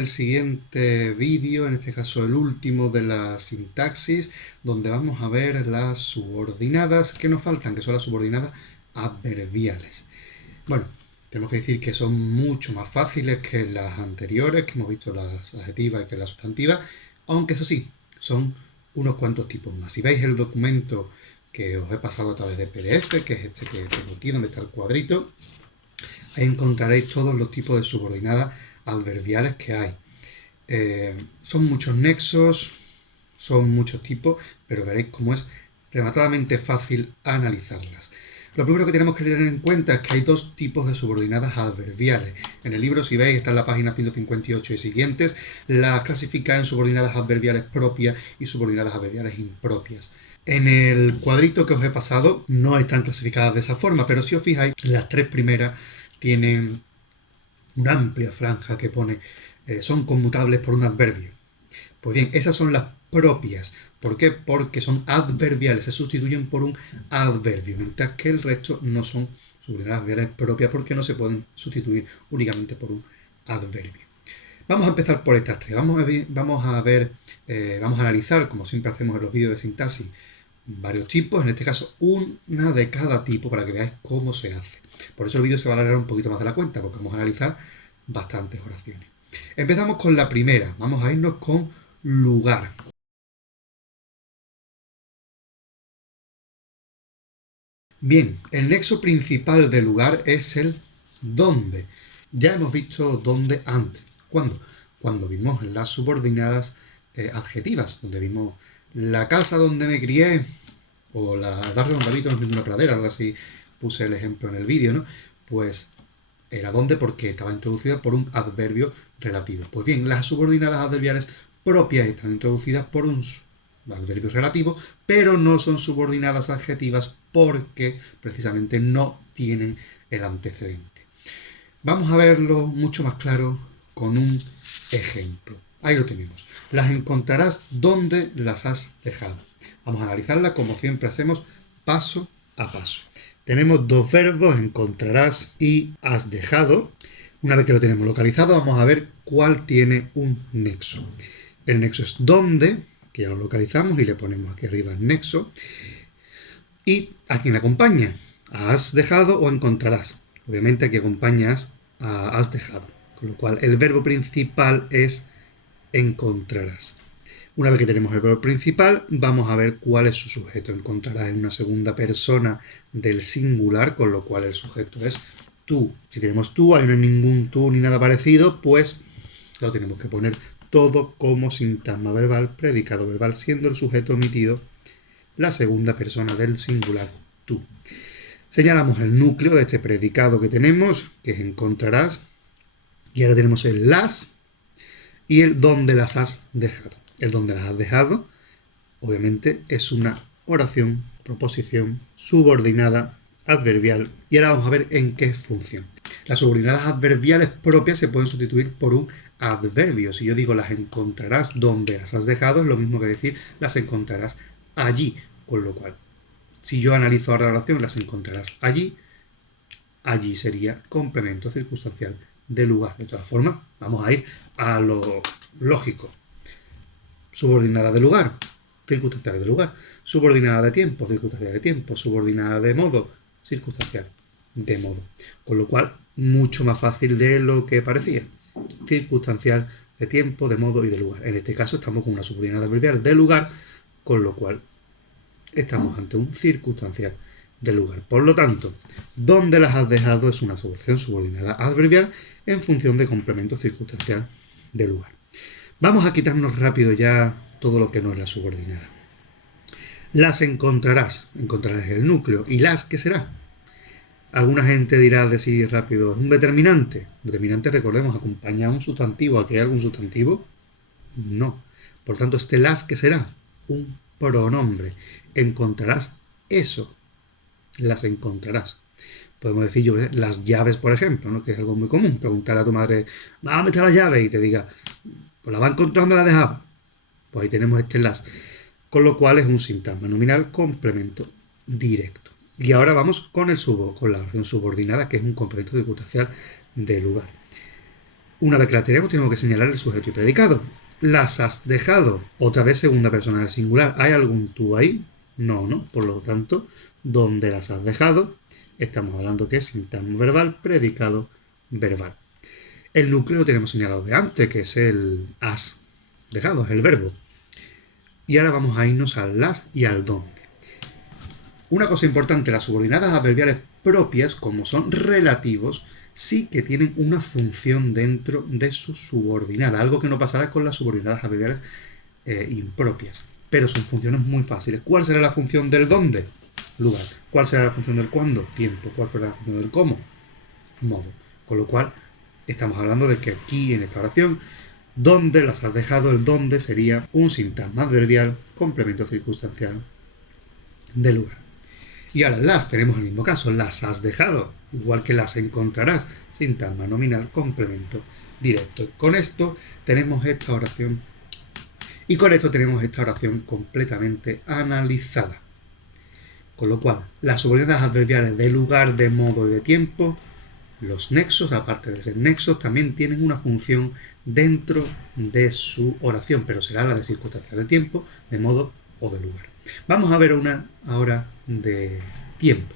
el siguiente vídeo, en este caso el último de la sintaxis, donde vamos a ver las subordinadas que nos faltan, que son las subordinadas adverbiales. Bueno, tenemos que decir que son mucho más fáciles que las anteriores, que hemos visto las adjetivas y que las sustantivas, aunque eso sí, son unos cuantos tipos más. Si veis el documento que os he pasado a través de PDF, que es este que tengo aquí, donde está el cuadrito, ahí encontraréis todos los tipos de subordinadas adverbiales que hay. Son muchos nexos, son muchos tipos, pero veréis cómo es rematadamente fácil analizarlas. Lo primero que tenemos que tener en cuenta es que hay dos tipos de subordinadas adverbiales. En el libro, si veis, está en la página 158 y siguientes, las clasifica en subordinadas adverbiales propias y subordinadas adverbiales impropias. En el cuadrito que os he pasado no están clasificadas de esa forma, pero si os fijáis, las tres primeras tienen una amplia franja que pone son conmutables por un adverbio. Pues bien, esas son las propias. ¿Por qué? Porque son adverbiales, se sustituyen por un adverbio, mientras que el resto no son subordinadas adverbiales propias porque no se pueden sustituir únicamente por un adverbio. Vamos a empezar por estas tres. Vamos a analizar, como siempre hacemos en los vídeos de sintaxis, varios tipos, en este caso una de cada tipo para que veáis cómo se hace. Por eso el vídeo se va a alargar un poquito más de la cuenta, porque vamos a analizar bastantes oraciones. Empezamos con la primera, vamos a irnos con lugar. Bien, el nexo principal de lugar es el dónde. Ya hemos visto dónde antes. ¿Cuándo? Cuando vimos las subordinadas adjetivas, donde vimos la casa donde me crié, o el barrio donde habito no es ninguna pradera, algo así puse el ejemplo en el vídeo, ¿no? Pues era dónde porque estaba introducida por un adverbio relativo. Pues bien, las subordinadas adverbiales propias están introducidas por un adverbio relativo, pero no son subordinadas adjetivas porque precisamente no tienen el antecedente. Vamos a verlo mucho más claro con un ejemplo. Ahí lo tenemos. Las encontrarás donde las has dejado. Vamos a analizarla como siempre hacemos, paso a paso. Tenemos dos verbos, encontrarás y has dejado. Una vez que lo tenemos localizado, vamos a ver cuál tiene un nexo. El nexo es dónde, que ya lo localizamos y le ponemos aquí arriba el nexo. ¿Y a quién acompaña? ¿A has dejado o encontrarás? Obviamente aquí acompañas a has dejado. Con lo cual el verbo principal es encontrarás. Una vez que tenemos el verbo principal, vamos a ver cuál es su sujeto. Encontrarás en una segunda persona del singular, con lo cual el sujeto es tú. Si tenemos tú, ahí no hay ningún tú ni nada parecido, pues lo tenemos que poner todo como sintagma verbal, predicado verbal, siendo el sujeto omitido la segunda persona del singular, tú. Señalamos el núcleo de este predicado que tenemos, que es encontrarás, y ahora tenemos el las y el dónde las has dejado. El donde las has dejado, obviamente, es una oración, proposición, subordinada, adverbial. Y ahora vamos a ver en qué función. Las subordinadas adverbiales propias se pueden sustituir por un adverbio. Si yo digo las encontrarás donde las has dejado, es lo mismo que decir las encontrarás allí. Con lo cual, si yo analizo ahora la oración, las encontrarás allí, allí sería complemento circunstancial de lugar. De todas formas, vamos a ir a lo lógico. Subordinada de lugar, circunstancial de lugar. Subordinada de tiempo, circunstancial de tiempo. Subordinada de modo, circunstancial de modo. Con lo cual, mucho más fácil de lo que parecía. Circunstancial de tiempo, de modo y de lugar. En este caso estamos con una subordinada adverbial de lugar, con lo cual estamos ante un circunstancial de lugar. Por lo tanto, ¿dónde las has dejado? Es una solución subordinada adverbial en función de complemento circunstancial de lugar. Vamos a quitarnos rápido ya todo lo que no es la subordinada. Las encontrarás. Encontrarás el núcleo. ¿Y las qué será? Alguna gente dirá decir rápido, ¿es un determinante? Determinante, recordemos, acompaña a un sustantivo. ¿Aquí hay algún sustantivo? No. Por tanto, este las qué será? Un pronombre. Encontrarás eso. Las encontrarás. Podemos decir yo las llaves, por ejemplo, ¿no? Que es algo muy común. Preguntar a tu madre, ¿dónde están las llaves? Y te diga, pues la va a encontrar donde la ha dejado. Pues ahí tenemos este las. Con lo cual es un sintagma nominal complemento directo. Y ahora vamos con la oración subordinada, que es un complemento circunstancial de lugar. Una vez que la tenemos que señalar el sujeto y predicado. Las has dejado. Otra vez segunda persona del singular. ¿Hay algún tú ahí? No, ¿no? Por lo tanto, ¿dónde las has dejado? Estamos hablando que es sintagma verbal, predicado verbal. El núcleo tenemos señalado de antes, que es el has dejado, es el verbo. Y ahora vamos a irnos al las y al dónde. Una cosa importante, las subordinadas adverbiales propias, como son relativos, sí que tienen una función dentro de su subordinada, algo que no pasará con las subordinadas adverbiales impropias. Pero son funciones muy fáciles. ¿Cuál será la función del dónde? Lugar. ¿Cuál será la función del cuándo? Tiempo. ¿Cuál será la función del cómo? Modo. Con lo cual, estamos hablando de que aquí, en esta oración, ¿dónde las has dejado? El dónde sería un sintagma adverbial, complemento circunstancial de lugar. Y ahora las tenemos el mismo caso, las has dejado, igual que las encontrarás, sintagma nominal, complemento directo. Con esto tenemos esta oración y con esto tenemos esta oración completamente analizada. Con lo cual, las subordinadas adverbiales de lugar, de modo y de tiempo, los nexos, aparte de ser nexos, también tienen una función dentro de su oración, pero será la de circunstancia de tiempo, de modo o de lugar. Vamos a ver una ahora de tiempo.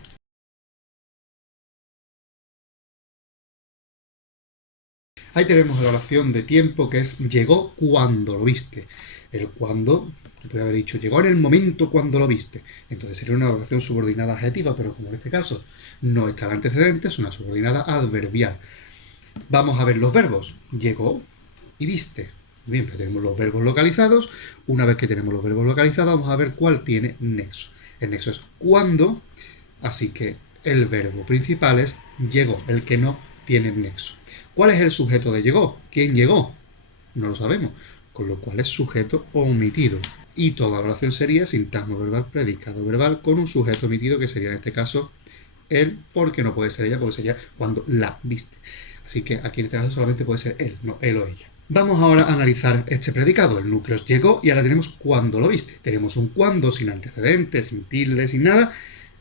Ahí tenemos la oración de tiempo que es llegó cuando lo viste. El cuando, puede haber dicho llegó en el momento cuando lo viste. Entonces sería una oración subordinada adjetiva, pero como en este caso no está el antecedente, es una subordinada adverbial. Vamos a ver los verbos. Llegó y viste. Bien, pues tenemos los verbos localizados. Una vez que tenemos los verbos localizados, vamos a ver cuál tiene nexo. El nexo es cuando, así que el verbo principal es llegó, el que no tiene nexo. ¿Cuál es el sujeto de llegó? ¿Quién llegó? No lo sabemos, con lo cual es sujeto omitido. Y toda la oración sería sintagma verbal, predicado verbal, con un sujeto omitido que sería en este caso él, porque no puede ser ella, porque sería cuando la viste. Así que aquí en este caso solamente puede ser él, no él o ella. Vamos ahora a analizar este predicado. El núcleo es llegó y ahora tenemos cuando lo viste. Tenemos un cuando sin antecedentes, sin tilde, sin nada.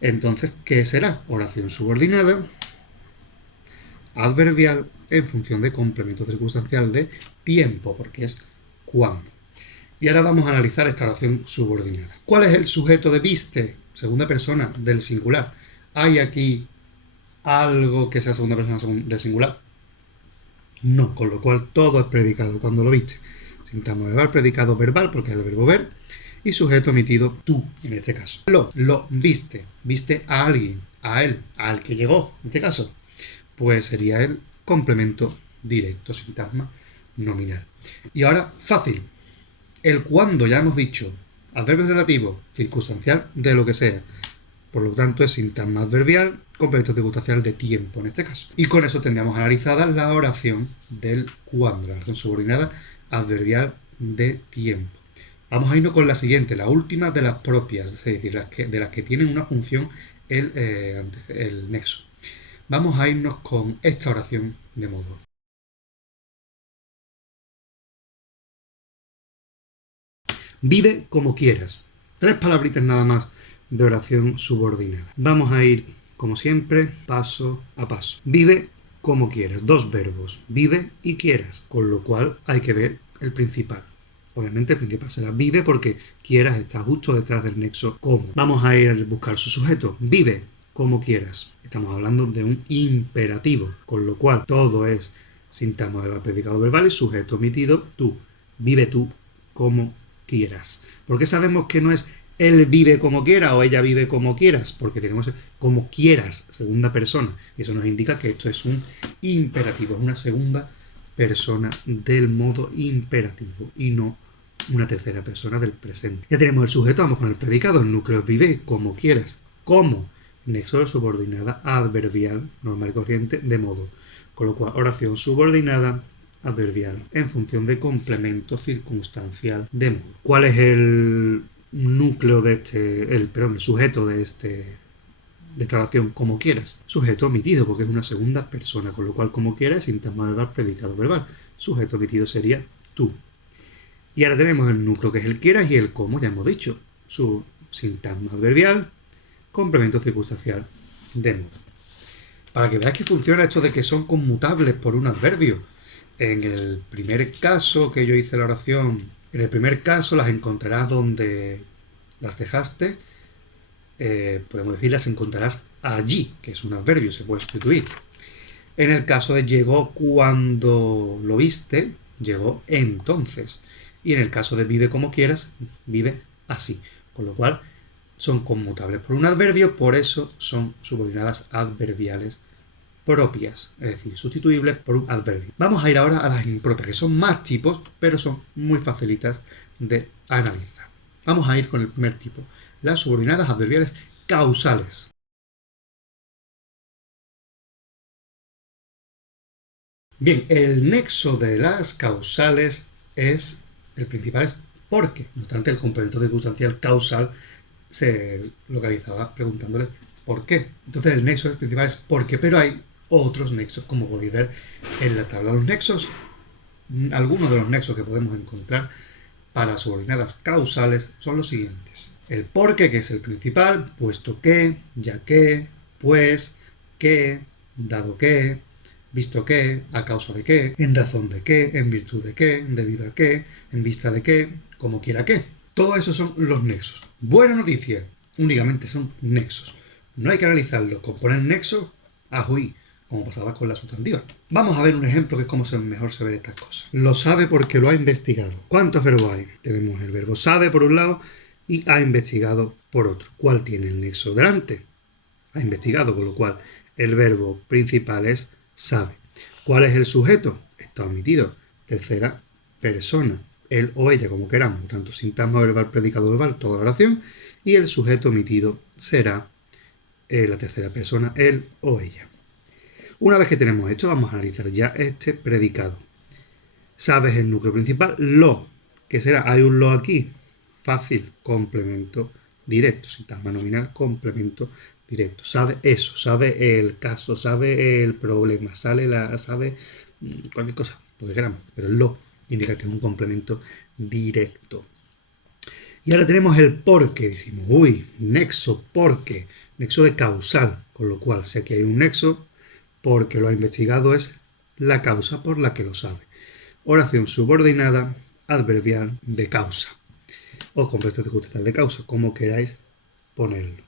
Entonces, ¿qué será? Oración subordinada, adverbial, en función de complemento circunstancial de tiempo, porque es cuando. Y ahora vamos a analizar esta oración subordinada. ¿Cuál es el sujeto de viste? Segunda persona del singular. ¿Hay aquí algo que sea segunda persona del singular? No, con lo cual todo es predicado cuando lo viste. Sintagma verbal, predicado verbal, porque es el verbo ver, y sujeto omitido tú, en este caso. Lo viste, viste a alguien, a él, al que llegó, en este caso, pues sería el complemento directo, sintagma nominal. Y ahora, fácil. El cuando, ya hemos dicho, adverbio relativo, circunstancial, de lo que sea. Por lo tanto, es sintagma adverbial, complemento circunstancial de tiempo en este caso. Y con eso tendríamos analizada la oración del cuando, la oración subordinada adverbial de tiempo. Vamos a irnos con la siguiente, la última de las propias, es decir, de las que tienen una función el nexo. Vamos a irnos con esta oración de modo. Vive como quieras. 3 palabritas nada más de oración subordinada. Vamos a ir, como siempre, paso a paso. Vive como quieras. 2 verbos. Vive y quieras. Con lo cual hay que ver el principal. Obviamente el principal será vive porque quieras está justo detrás del nexo como. Vamos a ir a buscar su sujeto. Vive como quieras. Estamos hablando de un imperativo. Con lo cual todo es sintagma verbal, predicado verbal y sujeto omitido tú. Vive tú como quieras. ¿Por qué sabemos que no es él vive como quiera o ella vive como quieras? Porque tenemos como quieras, segunda persona. Y eso nos indica que esto es un imperativo, es una segunda persona del modo imperativo y no una tercera persona del presente. Ya tenemos el sujeto, vamos con el predicado. El núcleo es vive como quieras. ¿Cómo? Nexo de subordinada adverbial, normal y corriente, de modo. Con lo cual, oración subordinada adverbial en función de complemento circunstancial de modo. ¿Cuál es el núcleo de el sujeto de esta oración? Como quieras. Sujeto omitido, porque es una segunda persona, con lo cual como quieras, sintagma verbal, predicado verbal. Sujeto omitido sería tú. Y ahora tenemos el núcleo que es el quieras y el cómo, ya hemos dicho. Su sintagma adverbial, complemento circunstancial de modo. Para que veas que funciona esto de que son conmutables por un adverbio. En el primer caso que yo hice la oración, en el primer caso las encontrarás donde las dejaste. Podemos decir las encontrarás allí, que es un adverbio, se puede sustituir. En el caso de llegó cuando lo viste, llegó entonces. Y en el caso de vive como quieras, vive así. Con lo cual son conmutables por un adverbio, por eso son subordinadas adverbiales propias, es decir, sustituibles por un adverbio. Vamos a ir ahora a las impropias, que son más tipos, pero son muy facilitas de analizar. Vamos a ir con el primer tipo, las subordinadas adverbiales causales. Bien, el nexo de las causales el principal es porque, no obstante, el complemento circunstancial causal se localizaba preguntándole por qué. Entonces el nexo principal es porque, pero hay otros nexos, como podéis ver en la tabla. Los nexos, algunos de los nexos que podemos encontrar para subordinadas causales son los siguientes. El porque, que es el principal, puesto que, ya que, pues, que, dado que, visto que, a causa de que, en razón de que, en virtud de que, debido a que, en vista de que, como quiera que. Todo eso son los nexos. Buena noticia, únicamente son nexos. No hay que analizarlos con poner nexo a juí, como pasaba con la sustantiva. Vamos a ver un ejemplo que es como mejor se ven estas cosas. Lo sabe porque lo ha investigado. ¿Cuántos verbos hay? Tenemos el verbo sabe por un lado y ha investigado por otro. ¿Cuál tiene el nexo delante? Ha investigado, con lo cual el verbo principal es sabe. ¿Cuál es el sujeto? Está omitido. Tercera persona. Él o ella, como queramos. Tanto sintagma verbal, predicado verbal, toda la oración. Y el sujeto omitido será la tercera persona, él o ella. Una vez que tenemos esto, vamos a analizar ya este predicado. Sabes el núcleo principal, lo. ¿Qué será? Hay un lo aquí. Fácil. Complemento directo. Sintagma nominal, complemento directo. Sabe eso, sabe el caso, sabe el problema, sabe cualquier cosa, lo que queramos, pero el lo indica que es un complemento directo. Y ahora tenemos el porque, decimos, uy, nexo, porque, nexo de causal, con lo cual sé que hay un nexo, porque lo ha investigado es la causa por la que lo sabe. Oración subordinada, adverbial de causa, o completo circunstancial de causa, como queráis ponerlo.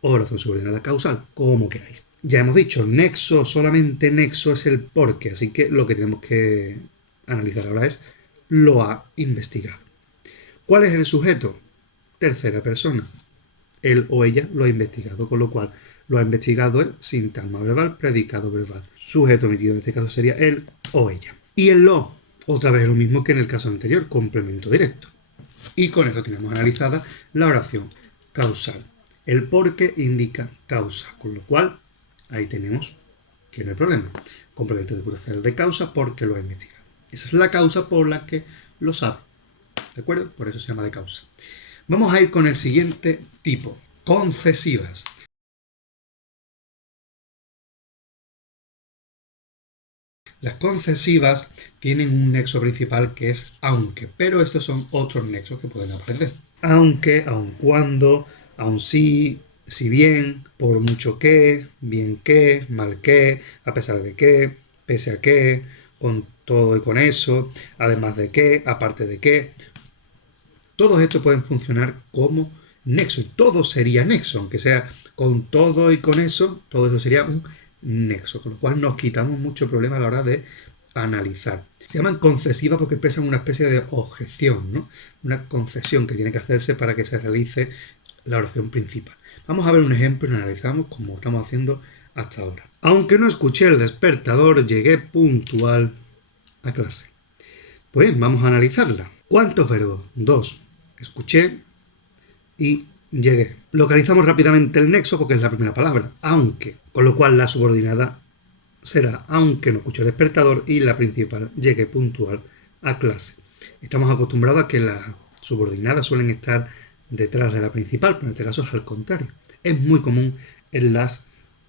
Oración subordinada causal, como queráis. Ya hemos dicho, nexo, solamente nexo es el porque, así que lo que tenemos que analizar ahora es lo ha investigado. ¿Cuál es el sujeto? Tercera persona. Él o ella lo ha investigado, con lo cual lo ha investigado es sintagma verbal, predicado verbal. Sujeto omitido en este caso sería él o ella. Y el lo, otra vez lo mismo que en el caso anterior, complemento directo. Y con esto tenemos analizada la oración causal. El porque indica causa, con lo cual ahí tenemos que no hay problema. Complemento circunstancial de causa porque lo ha investigado. Esa es la causa por la que lo sabe. ¿De acuerdo? Por eso se llama de causa. Vamos a ir con el siguiente tipo, concesivas. Las concesivas tienen un nexo principal que es aunque, pero estos son otros nexos que pueden aparecer. Aunque, aun cuando, aun si bien, por mucho que, bien que, mal que, a pesar de que, pese a que, con todo y con eso, además de que, aparte de que. Todos estos pueden funcionar como nexo. Y todo sería nexo, aunque sea con todo y con eso, todo eso sería un nexo. Con lo cual nos quitamos mucho problema a la hora de analizar. Se llaman concesivas porque expresan una especie de objeción, ¿no? Una concesión que tiene que hacerse para que se realice la oración principal. Vamos a ver un ejemplo y analizamos como estamos haciendo hasta ahora. Aunque no escuché el despertador, llegué puntual a clase. Pues vamos a analizarla. ¿Cuántos verbos? 2. Escuché y llegué. Localizamos rápidamente el nexo porque es la primera palabra, aunque, con lo cual la subordinada será aunque no escuché el despertador y la principal llegué puntual a clase. Estamos acostumbrados a que las subordinadas suelen estar detrás de la principal, pero en este caso es al contrario. Es muy común en las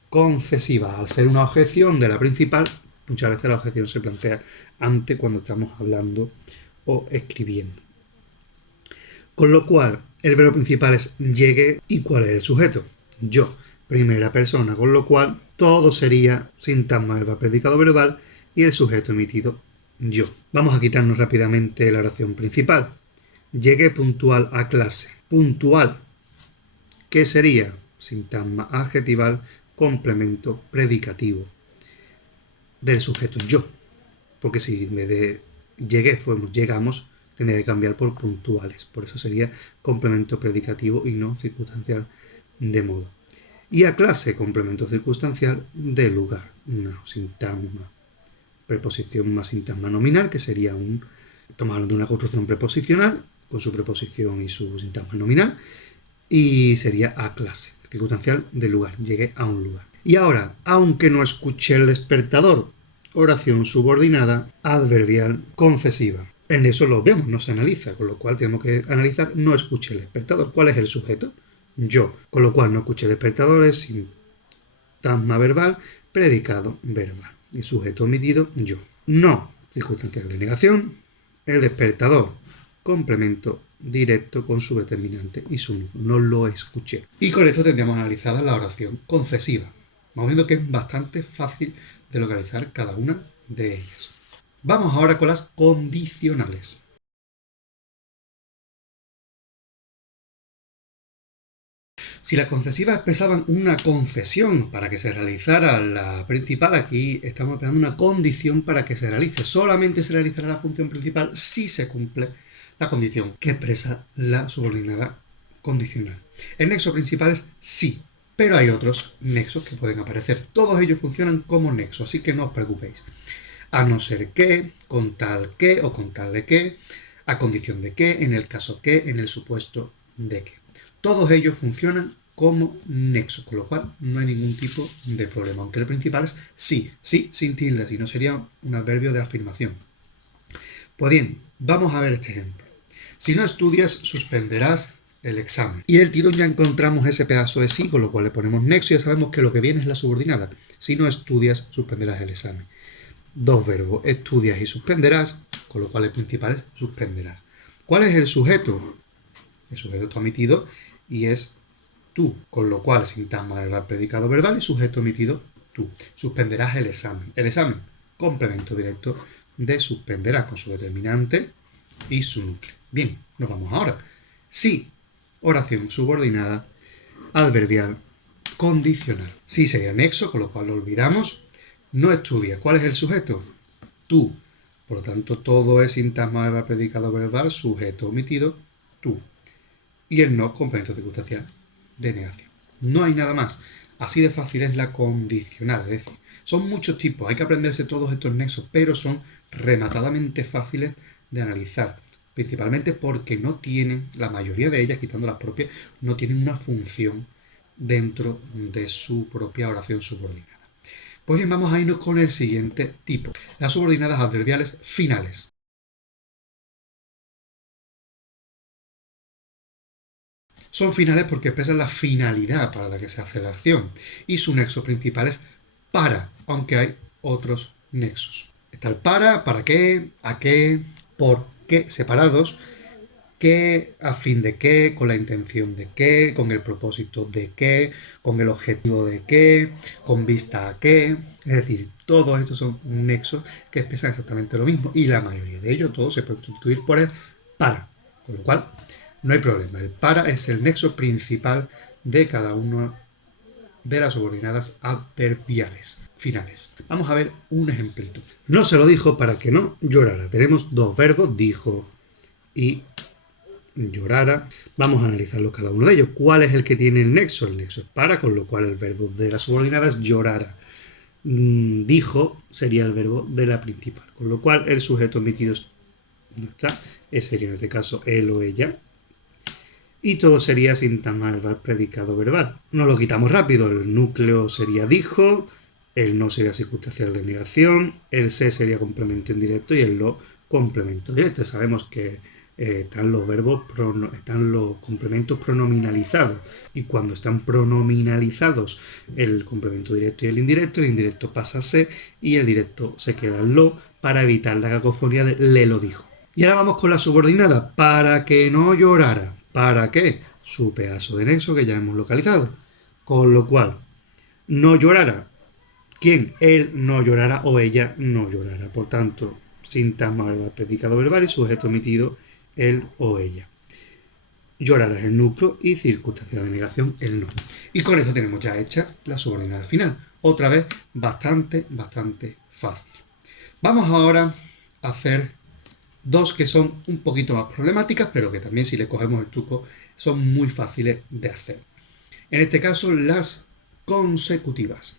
concesivas. Al ser una objeción de la principal, muchas veces la objeción se plantea antes cuando estamos hablando o escribiendo. Con lo cual, el verbo principal es llegué. ¿Y cuál es el sujeto? Yo, primera persona, con lo cual todo sería sintagma verbal, predicado verbal y el sujeto emitido yo. Vamos a quitarnos rápidamente la oración principal. Llegué puntual a clase. Puntual. ¿Qué sería? Sintagma adjetival, complemento predicativo del sujeto yo. Porque si en vez de llegué fuimos llegamos, tendría que cambiar por puntuales. Por eso sería complemento predicativo y no circunstancial de modo. Y a clase, complemento circunstancial de lugar. Una sintagma, preposición más sintagma nominal, que sería estamos hablando de una construcción preposicional, con su preposición y su sintagma nominal, y sería a clase, circunstancial de lugar. Llegué a un lugar. Y ahora, aunque no escuché el despertador, oración subordinada, adverbial, concesiva. En eso lo vemos, no se analiza, con lo cual tenemos que analizar no escuché el despertador. ¿Cuál es el sujeto? Yo. Con lo cual no escuché el despertador es sintagma verbal, predicado verbal. Y sujeto omitido, yo. No, circunstancial de negación, el despertador, complemento directo con su determinante y su número. No lo escuché. Y con esto tendríamos analizada la oración concesiva. Vamos viendo que es bastante fácil de localizar cada una de ellas. Vamos ahora con las condicionales. Si las concesivas expresaban una concesión para que se realizara la principal, aquí estamos empleando una condición para que se realice. Solamente se realizará la función principal si se cumple la condición que expresa la subordinada condicional. El nexo principal es sí, pero hay otros nexos que pueden aparecer. Todos ellos funcionan como nexo, así que no os preocupéis. A no ser que, con tal que o con tal de que, a condición de que, en el caso que, en el supuesto de que. Todos ellos funcionan como nexo, con lo cual no hay ningún tipo de problema, aunque el principal es sí, sí, sin tilde, si no sería un adverbio de afirmación. Pues bien, vamos a ver este ejemplo. Si no estudias, suspenderás el examen. Y del tirón ya encontramos ese pedazo de sí, con lo cual le ponemos nexo y ya sabemos que lo que viene es la subordinada. Si no estudias, suspenderás el examen. Dos verbos, estudias y suspenderás, con lo cual el principal es suspenderás. ¿Cuál es el sujeto? El sujeto está omitido y es tú, con lo cual sintagma verbal predicado verbal y sujeto omitido tú. Suspenderás el examen. El examen, complemento directo de suspenderás con su determinante y su núcleo. Bien, nos vamos ahora. Sí, oración subordinada, adverbial, condicional. Sí sería nexo, con lo cual lo olvidamos. No estudia. ¿Cuál es el sujeto? Tú. Por lo tanto, todo es sintagma verbal predicado verbal, sujeto omitido, tú. Y el no, complemento circunstancial de negación. No hay nada más. Así de fácil es la condicional. Es decir, son muchos tipos, hay que aprenderse todos estos nexos, pero son rematadamente fáciles de analizar. Principalmente porque no tienen, la mayoría de ellas, quitando las propias, no tienen una función dentro de su propia oración subordinada. Pues bien, vamos a irnos con el siguiente tipo. Las subordinadas adverbiales finales. Son finales porque expresan la finalidad para la que se hace la acción y su nexo principal es para, aunque hay otros nexos. Está el para qué, a qué, por qué, separados, qué, a fin de qué, con la intención de qué, con el propósito de qué, con el objetivo de qué, con vista a qué. Es decir, todos estos son nexos que expresan exactamente lo mismo y la mayoría de ellos, todos se pueden sustituir por el para, con lo cual no hay problema. El para es el nexo principal de cada una de las subordinadas adverbiales finales. Vamos a ver un ejemplito. No se lo dijo para que no llorara. Tenemos dos verbos, dijo y llorara. Vamos a analizarlo cada uno de ellos. ¿Cuál es el que tiene el nexo? El nexo es para, con lo cual el verbo de las subordinadas llorara. Dijo sería el verbo de la principal, con lo cual el sujeto omitido no está. Sería en este caso él o ella. Y todo sería sintagma verbal predicado verbal. No lo quitamos rápido. El núcleo sería dijo, el no sería circunstancial de negación, el se sería complemento indirecto y el lo complemento directo. Sabemos que están los verbos, están los complementos pronominalizados. Y cuando están pronominalizados el complemento directo y el indirecto pasa a se y el directo se queda en lo para evitar la cacofonía de le lo dijo. Y ahora vamos con la subordinada. Para que no llorara. ¿Para qué? Su pedazo de nexo que ya hemos localizado. Con lo cual, no llorara. ¿Quién? Él no llorará o ella no llorará. Por tanto, sintagma verbal, predicado verbal y sujeto omitido, él o ella. Llorará es el núcleo y circunstancia de negación el no. Y con esto tenemos ya hecha la subordinada final. Otra vez, bastante fácil. Vamos ahora a hacer dos que son un poquito más problemáticas, pero que también si le cogemos el truco son muy fáciles de hacer. En este caso, las consecutivas.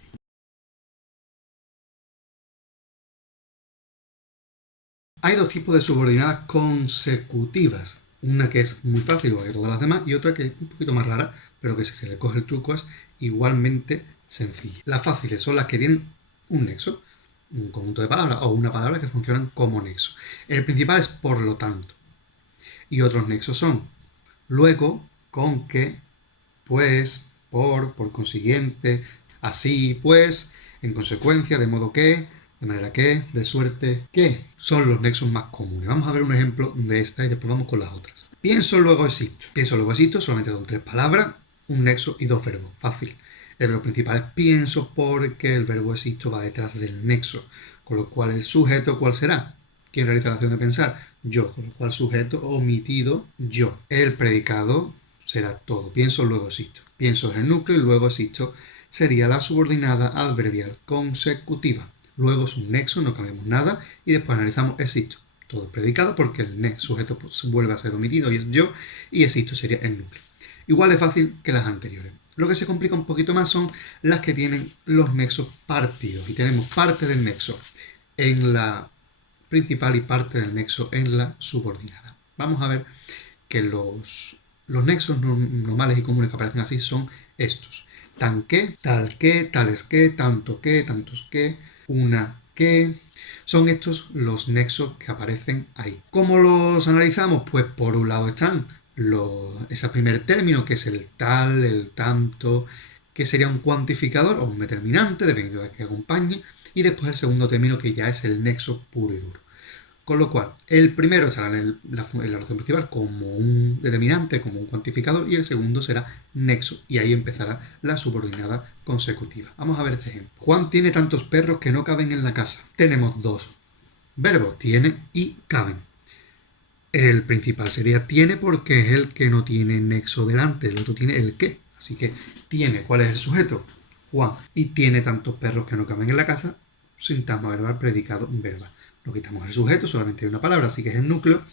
Hay dos tipos de subordinadas consecutivas. Una que es muy fácil, igual que todas las demás, y otra que es un poquito más rara, pero que si se le coge el truco es igualmente sencilla. Las fáciles son las que tienen un nexo, un conjunto de palabras o una palabra que funcionan como nexo. El principal es por lo tanto. Y otros nexos son luego, con que, pues, por consiguiente, así, pues, en consecuencia, de modo que, de manera que, de suerte que, son los nexos más comunes. Vamos a ver un ejemplo de esta y después vamos con las otras. Pienso, luego existo. Pienso, luego existo, solamente son 3 palabras, un nexo y 2 verbos. Fácil. El verbo principal es pienso porque el verbo existo va detrás del nexo. Con lo cual, el sujeto, ¿cuál será? ¿Quién realiza la acción de pensar? Yo. Con lo cual, sujeto omitido, yo. El predicado será todo. Pienso, luego existo. Pienso es el núcleo y luego existo sería la subordinada adverbial consecutiva. Luego es un nexo, no cambiamos nada y después analizamos existo. Todo es predicado porque el sujeto vuelve a ser omitido y es yo, y existo sería el núcleo. Igual de fácil que las anteriores. Lo que se complica un poquito más son las que tienen los nexos partidos. Y tenemos parte del nexo en la principal y parte del nexo en la subordinada. Vamos a ver que los nexos normales y comunes que aparecen así son estos. Tan que, tal que, tales que, tanto que, tantos que, una que. Son estos los nexos que aparecen ahí. ¿Cómo los analizamos? Pues por un lado están ese primer término, que es el tal, el tanto, que sería un cuantificador o un determinante, dependiendo de que acompañe, y después el segundo término, que ya es el nexo puro y duro. Con lo cual, el primero estará en la oración principal como un determinante, como un cuantificador, y el segundo será nexo, y ahí empezará la subordinada consecutiva. Vamos a ver este ejemplo. Juan tiene tantos perros que no caben en la casa. Tenemos dos verbos, tiene y caben. El principal sería tiene porque es el que no tiene nexo delante, el otro tiene el qué. Así que tiene, ¿cuál es el sujeto? Juan. Y tiene tantos perros que no caben en la casa, sintagma verbal, predicado verbal. Lo quitamos el sujeto, solamente hay una palabra, así que es el núcleo.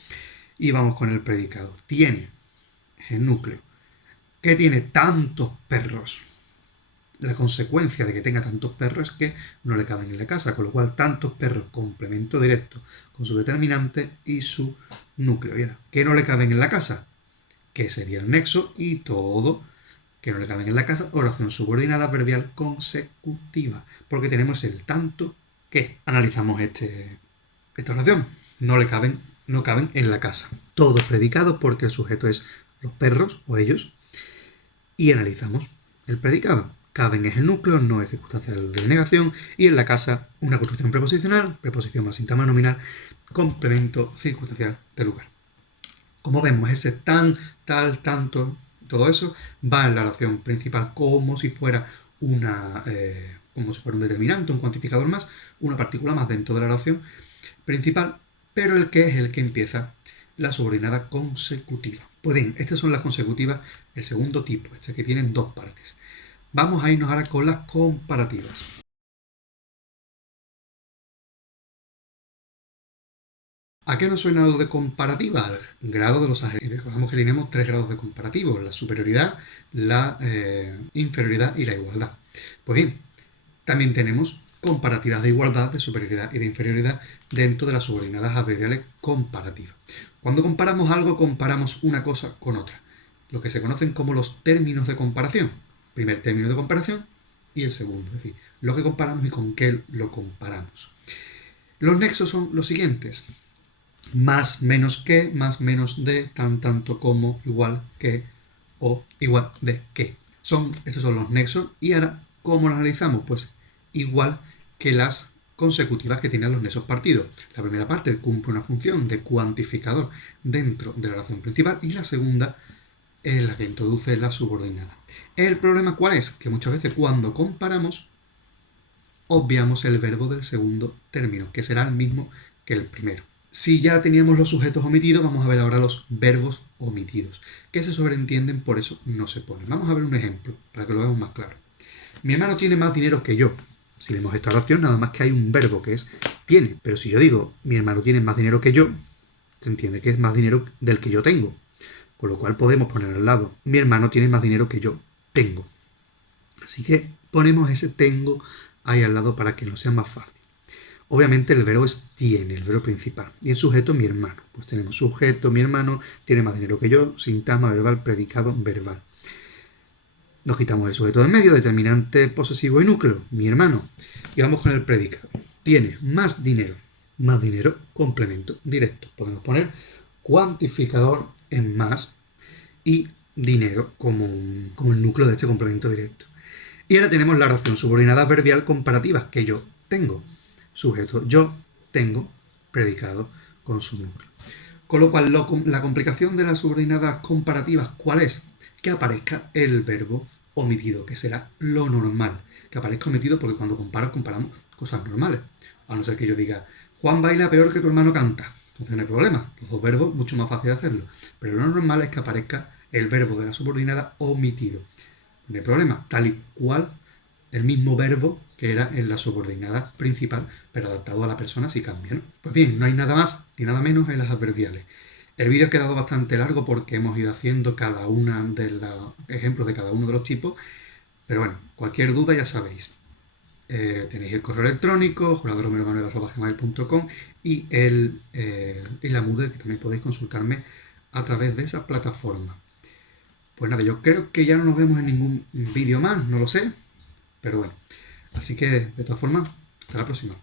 Y vamos con el predicado. Tiene, es el núcleo. ¿Qué tiene tantos perros? La consecuencia de que tenga tantos perros es que no le caben en la casa, con lo cual tantos perros, complemento directo con su determinante y su núcleo. ¿Ya? ¿Qué no le caben en la casa? Que sería el nexo y todo que no le caben en la casa, oración subordinada adverbial consecutiva, porque tenemos el tanto que. Analizamos esta oración. No caben en la casa. Todo es predicado porque el sujeto es los perros o ellos. Y analizamos el predicado. Caben es el núcleo, no es circunstancia de negación. Y en la casa, una construcción preposicional, preposición más sintagma nominal, complemento circunstancial de lugar. Como vemos, ese tan, tal, tanto, todo eso va en la oración principal como si fuera un determinante, un cuantificador más, una partícula más dentro de la oración principal, pero el que es el que empieza la subordinada consecutiva. Pues bien, estas son las consecutivas, el segundo tipo, este que tienen dos partes. Vamos a irnos ahora con las comparativas. ¿A qué nos suena lo de comparativa? Al grado de los adjetivos. Recordamos que tenemos 3 grados de comparativos: la superioridad, la inferioridad y la igualdad. Pues bien, también tenemos comparativas de igualdad, de superioridad y de inferioridad dentro de las subordinadas adverbiales comparativas. Cuando comparamos algo, comparamos una cosa con otra, lo que se conocen como los términos de comparación. Primer término de comparación y el segundo, es decir, lo que comparamos y con qué lo comparamos. Los nexos son los siguientes: más, menos que, más, menos de, tan, tanto como, igual que o igual de que. Estos son los nexos. Y ahora, ¿cómo los analizamos? Pues igual que las consecutivas que tienen los nexos partidos. La primera parte cumple una función de cuantificador dentro de la oración principal y la segunda es la que introduce la subordinada. ¿El problema cuál es? Que muchas veces cuando comparamos obviamos el verbo del segundo término, que será el mismo que el primero. Si ya teníamos los sujetos omitidos, vamos a ver ahora los verbos omitidos, que se sobreentienden, por eso no se ponen. Vamos a ver un ejemplo, para que lo veamos más claro. Mi hermano tiene más dinero que yo. Si vemos esta oración, nada más que hay un verbo que es tiene. Pero si yo digo, mi hermano tiene más dinero que yo, se entiende que es más dinero del que yo tengo. Con lo cual podemos poner al lado, mi hermano tiene más dinero que yo tengo. Así que ponemos ese tengo ahí al lado para que nos sea más fácil. Obviamente el verbo es tiene, el verbo principal. Y el sujeto, mi hermano. Pues tenemos sujeto, mi hermano, tiene más dinero que yo, sintagma verbal, predicado verbal. Nos quitamos el sujeto de en medio, determinante, posesivo y núcleo, mi hermano. Y vamos con el predicado. Tiene más dinero. Más dinero, complemento directo. Podemos poner cuantificador en más y dinero como el núcleo de este complemento directo. Y ahora tenemos la oración subordinada adverbial comparativa, que yo tengo. Sujeto, yo tengo, predicado con su núcleo. Con lo cual, la complicación de las subordinadas comparativas, ¿cuál es? Que aparezca el verbo omitido, que será lo normal. Que aparezca omitido porque cuando comparamos cosas normales. A no ser que yo diga, Juan baila peor que tu hermano canta. Entonces no hay problema. Los dos verbos, mucho más fácil hacerlo. Pero lo normal es que aparezca el verbo de la subordinada omitido. No hay problema. Tal y cual el mismo verbo que era en la subordinada principal, pero adaptado a la persona si cambia, ¿no? Pues bien, no hay nada más ni nada menos en las adverbiales. El vídeo ha quedado bastante largo porque hemos ido haciendo cada una de los ejemplos de cada uno de los tipos, pero bueno, cualquier duda ya sabéis. Tenéis el correo electrónico, juradoromero@gmail.com y la Moodle, que también podéis consultarme a través de esa plataforma. Pues nada, yo creo que ya no nos vemos en ningún vídeo más, no lo sé, pero bueno. Así que, de todas formas, hasta la próxima.